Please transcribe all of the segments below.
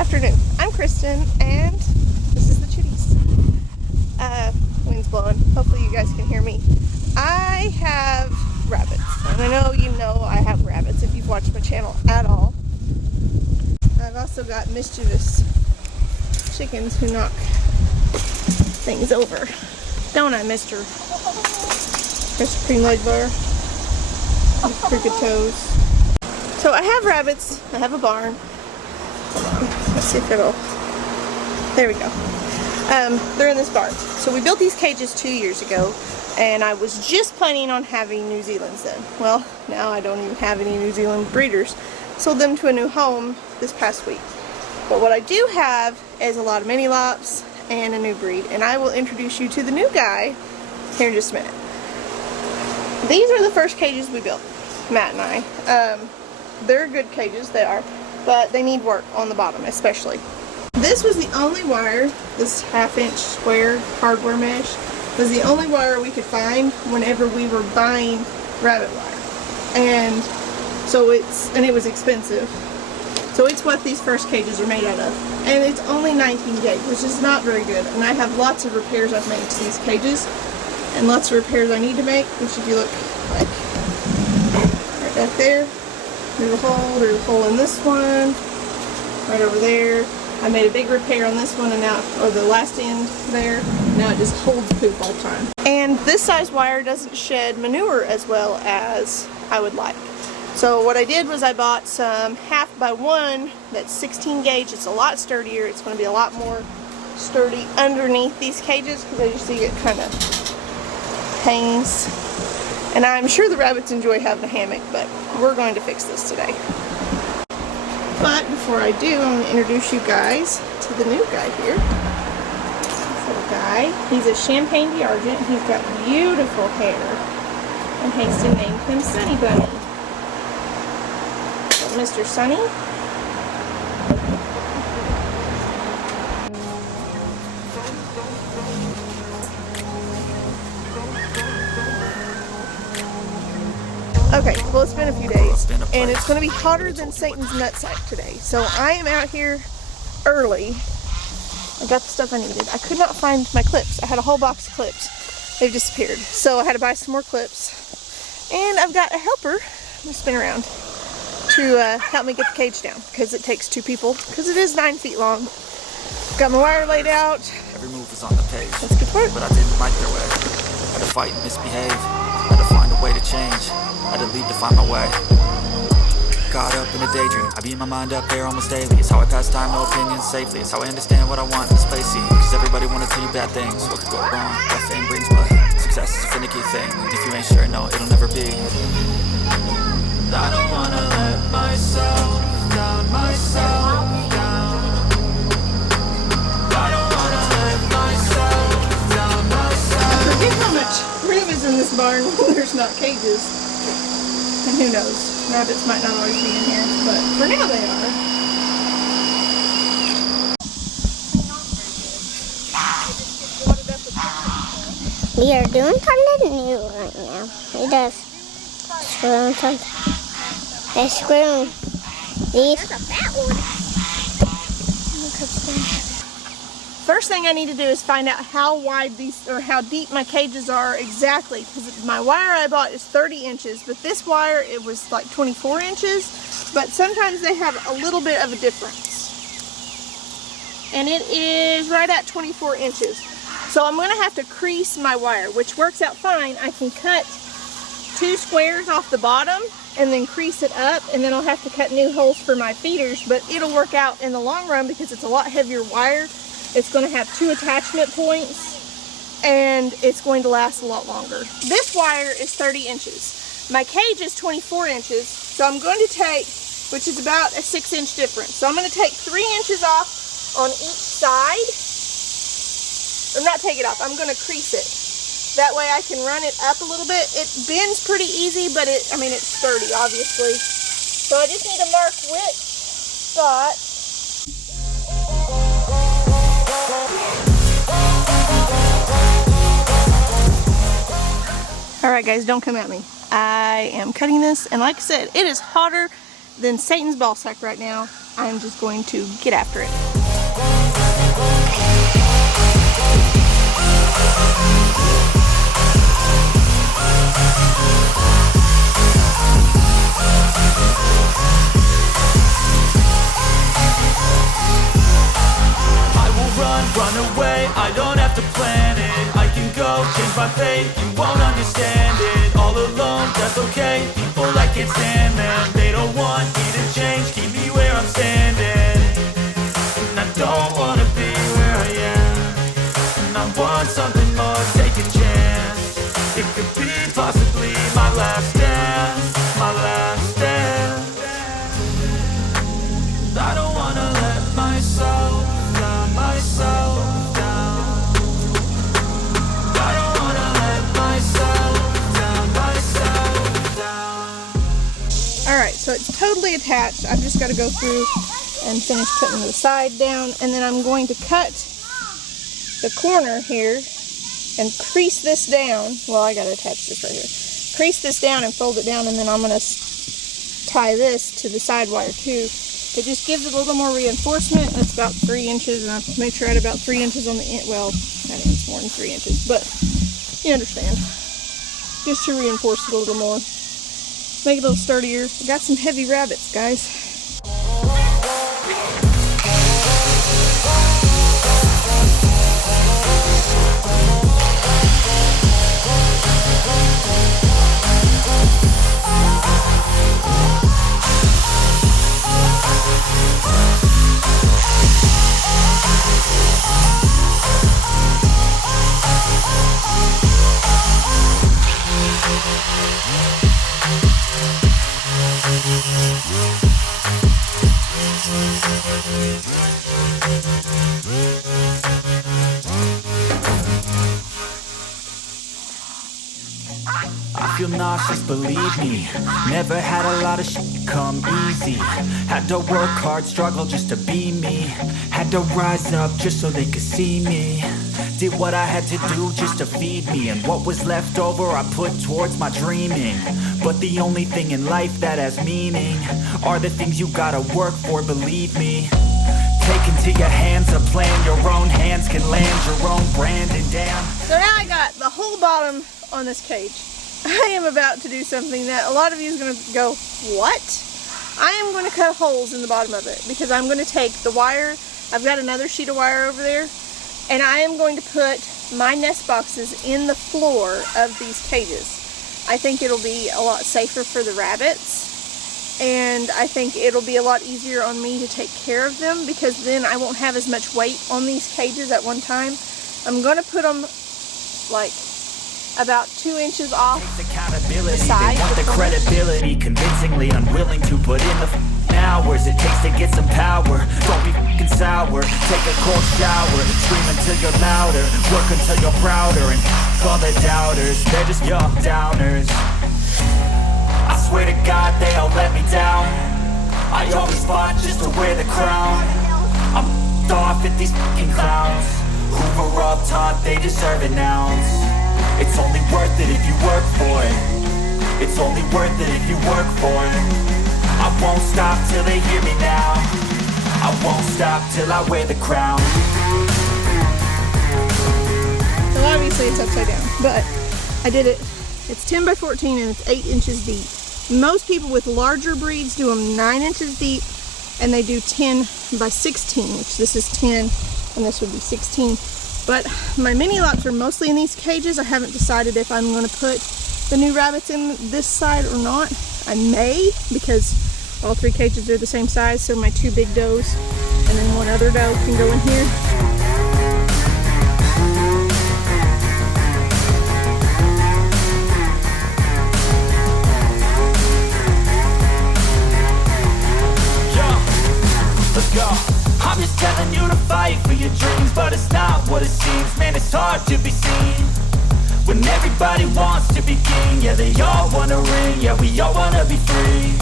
afternoon. I'm Kristen, and this is the Chitties. Wind's blowing. Hopefully you guys can hear me. I have rabbits, and I know you know I have rabbits if you've watched my channel at all. I've also got mischievous chickens who knock things over. Don't I, Mr. Krispy Kreme leg bar? Crooked toes. So I have rabbits. I have a barn. Let's see if it'll... There we go. They're in this barn. So we built these cages 2 years ago, and I was just planning on having New Zealand's then. Well, now I don't even have any New Zealand breeders. Sold them to a new home this past week. But what I do have is a lot of mini lops and a new breed, and I will introduce you to the new guy here in just a minute. These are the first cages we built, Matt and I. They're good cages, they are, but they need work on the bottom especially. This was the only wire, this 1/2-inch square hardware mesh, was the only wire we could find whenever we were buying rabbit wire. And so it was expensive. So it's what these first cages are made out of. And it's only 19 gauge, which is not very good. And I have lots of repairs I've made to these cages, and lots of repairs I need to make, which if you look like right back there, there's a hole in this one, right over there. I made a big repair on this one, and now, or the last end there, now it just holds poop all the time. And this size wire doesn't shed manure as well as I would like. So what I did was I bought some 1/2x1 that's 16 gauge. It's a lot sturdier. It's going to be a lot more sturdy underneath these cages because as you see it kind of hangs. And I'm sure the rabbits enjoy having a hammock, but we're going to fix this today. But before I do, I'm going to introduce you guys to the new guy here. This little guy. He's a Champagne d'Argent. He's got beautiful hair. And Haston named him Sunny Bunny. Mr. Sunny. Okay, well it's been a few days, and it's going to be hotter than Satan's nutsack today. So I am out here early. I got the stuff I needed. I could not find my clips. I had a whole box of clips. They've disappeared. So I had to buy some more clips. And I've got a helper, I'm going to spin around, to help me get the cage down, because it takes 2 people, because it is 9 feet long. Got my wire laid out. Every move was on the page. Let's get to work. But I didn't like their way. Had to fight and misbehave. Had to find a way to change. Had to leave to find my way. Caught up in a daydream. I beat my mind up there almost daily. It's how I pass time, no opinions safely. It's how I understand what I want in this place. Cause everybody wanna tell you bad things. What could go wrong? What fame brings, but success is a finicky thing. And if you ain't sure, no, it'll never be. I don't wanna let myself down, myself down. I don't wanna let myself down, myself. I forget how much room is in this barn when there's not cages. And who knows, rabbits might not always be in here, but for now they are. We are doing something new right now. It does. Screwing something. They're screwing these. That's a fat one. First thing I need to do is find out how wide these, or how deep my cages are exactly, because my wire I bought is 30 inches, but this wire, it was like 24 inches, but sometimes they have a little bit of a difference. And it is right at 24 inches. So I'm going to have to crease my wire, which works out fine. I can cut 2 squares off the bottom and then crease it up, and then I'll have to cut new holes for my feeders, but it'll work out in the long run because it's a lot heavier wire. It's going to have 2 attachment points, and it's going to last a lot longer. This wire is 30 inches. My cage is 24 inches, so I'm going to take, which is about a 6-inch difference. So I'm going to take 3 inches off on each side. Or not take it off, I'm going to crease it. That way I can run it up a little bit. It bends pretty easy, but it's sturdy, obviously. So I just need to mark which spot. Alright guys, don't come at me. I am cutting this, and like I said, it is hotter than Satan's ball sack right now. I'm just going to get after it. Run away, I don't have to plan it. I can go change my fate, you won't understand it. All alone, that's okay. People, I can't stand them. They don't want me to change, keep me where I'm standing. And I don't wanna be where I am. And I want something more, take a chance. It could be possibly my last dance, my last dance. I don't wanna let myself down. I don't wanna let myself down. Alright, so it's totally attached. I've just got to go through and finish putting the side down, and then I'm going to cut the corner here and crease this down. Well, I got to attach this right here. Crease this down and fold it down, and then I'm going to tie this to the side wire too. It just gives it a little more reinforcement. It's about 3 inches, and I've made sure I had about 3 inches on the end. Well, I think it's more than 3 inches, but you understand. Just to reinforce it a little more. Make it a little sturdier. I got some heavy rabbits, guys. I feel nauseous, believe me. Never had a lot of shit come easy. Had to work hard, struggle just to be me. Had to rise up just so they could see me. Did what I had to do just to feed me. And what was left over I put towards my dreaming. But the only thing in life that has meaning are the things you gotta work for, believe me. Take into your hands a plan. Your own hands can land your own brand. And damn, So now I got the whole bottom on this cage. I am about to do something that a lot of you is going to go, what? I am going to cut holes in the bottom of it, because I'm going to take the wire. I've got another sheet of wire over there, and I am going to put my nest boxes in the floor of these cages. I think it'll be a lot safer for the rabbits, and I think it'll be a lot easier on me to take care of them, because then I won't have as much weight on these cages at one time. I'm going to put them like about 2 inches off accountability. the side. They want the credibility, convincingly unwilling to put in the hours it takes to get some power. Don't be fucking sour, take a cold shower, scream until you're louder, work until you're prouder, and all the doubters, they're just young downers. I swear to God they all let me down. I always fought just to wear the crown. I'm off at these fucking clowns who were all taught they deserve an ounce. It's only worth it if you work for it. It's only worth it if you work for it. I won't stop till they hear me now. I won't stop till I wear the crown. So obviously it's upside down, but I did it. It's 10 by 14 and it's 8 inches deep. Most people with larger breeds do them 9 inches deep, and they do 10 by 16, which this is 10 and this would be 16. But my mini lots are mostly in these cages. I haven't decided if I'm going to put the new rabbits in this side or not. I may, because all 3 cages are the same size, so my 2 big does and then 1 other doe can go in here. Let's go. I'm just telling you to fight for your dreams, but it's not what it seems. Man, it's hard to be seen when everybody wants to be king. Yeah, they all wanna ring. Yeah, we all wanna be free.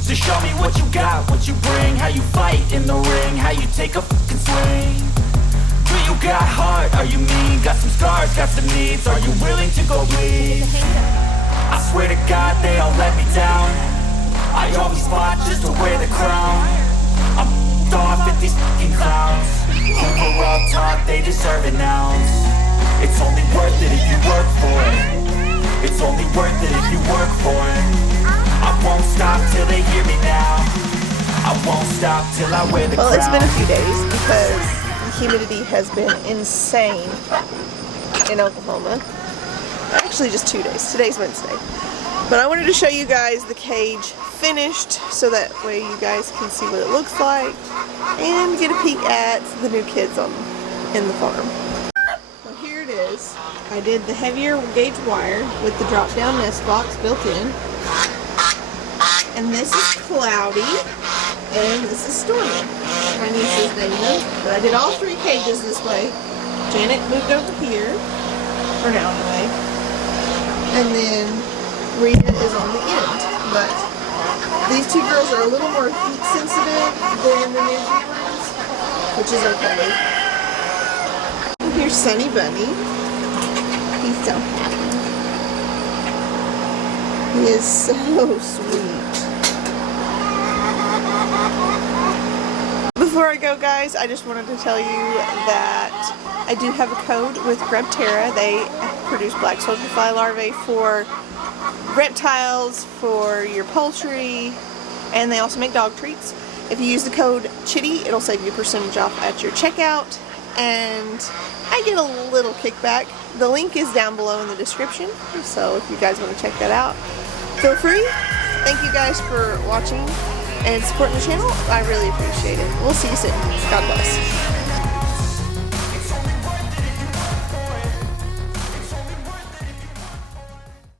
So show me what you got, what you bring, how you fight in the ring, how you take a fucking swing. Do you got heart? Are you mean? Got some scars, got some needs. Are you willing to go bleed? I swear to God they all let me down. I always fought just to wear the crown. I'm off at these fucking clowns who were all taught they deserve an ounce. It's only worth it if you work for it. It's only worth it if you work for it. I won't stop till they hear me now. I won't stop till I wear the crown. Well, it's been a few days because the humidity has been insane in Oklahoma. Actually, just 2 days. Today's Wednesday. But I wanted to show you guys the cage finished so that way you guys can see what it looks like and get a peek at the new kids in the farm. Well, here it is. I did the heavier gauge wire with the drop-down nest box built in. And this is Cloudy. And this is Stormy. My nieces named them. But I did all 3 cages this way. Janet moved over here. For now, anyway. And then Rita is on the end. But these 2 girls are a little more heat sensitive than the new viewers, which is okay. And here's Sunny Bunny. He's so happy. He is so sweet. Before I go, guys, I just wanted to tell you that I do have a code with Grub Terra. They produce black soldier fly larvae for reptiles, for your poultry, and they also make dog treats. If you use the code Chitty, it'll save you a percentage off at your checkout, and I get a little kickback. The link is down below in the description, so if you guys want to check that out, feel free. Thank you guys for watching and supporting the channel. I really appreciate it. We'll see you soon. God bless.